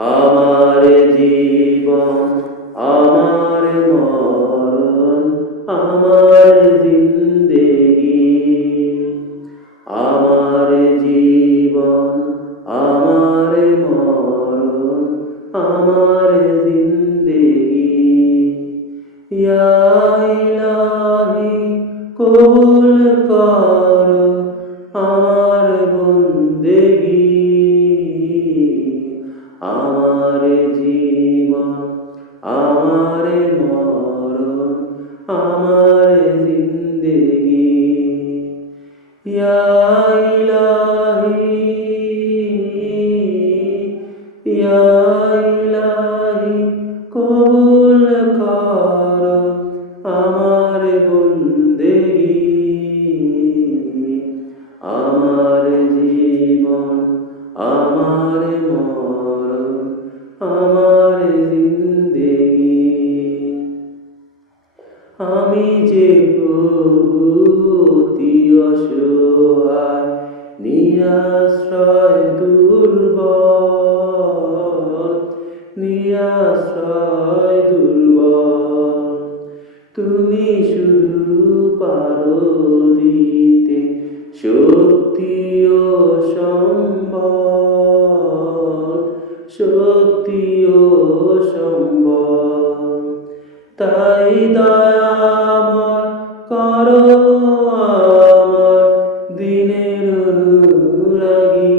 আমার জীবন আমার মরণ আমার জিন্দেগি, আমার জীবন আমার মরণ আমার জিন্দেগি। ইয়া ইলাহি কবুল করো আমার বন্দেগি, আমার জীবন আমার মরণ আমার জিন্দেগি। ইয়া ইলাহি ইয়া ইলাহি কবুল করো আমার বন্দেগি, আমার জীবন আমার মরণ আমার জিন্দেগি। আমি যে অতি অসহায় নিরাশ্রয় দুর্বল, নিরাশ্রয় দুর্বল, তুমি শুধু পারো দিতে শক্তি ও সম্বল, শক্তি ও সম্বল। তাই দয়াময় করো আমার দিনের অনুরাগী,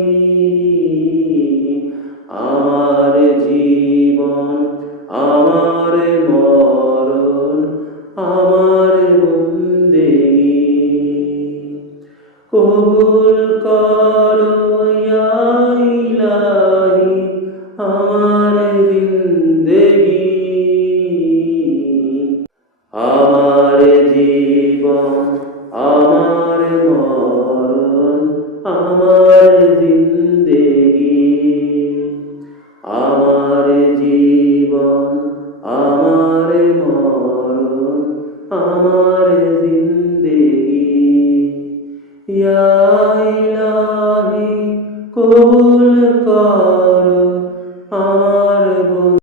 আমার জীবন আমার মরণ আমার বন্দেগি। কবুল করো ইয়া ইলাহি আমার জিন্দেগি, আমার জীবন আমার মরণ আমার জিন্দেগি, আমার জীবন আমার মরণ আমার জিন্দেগি। ইয়া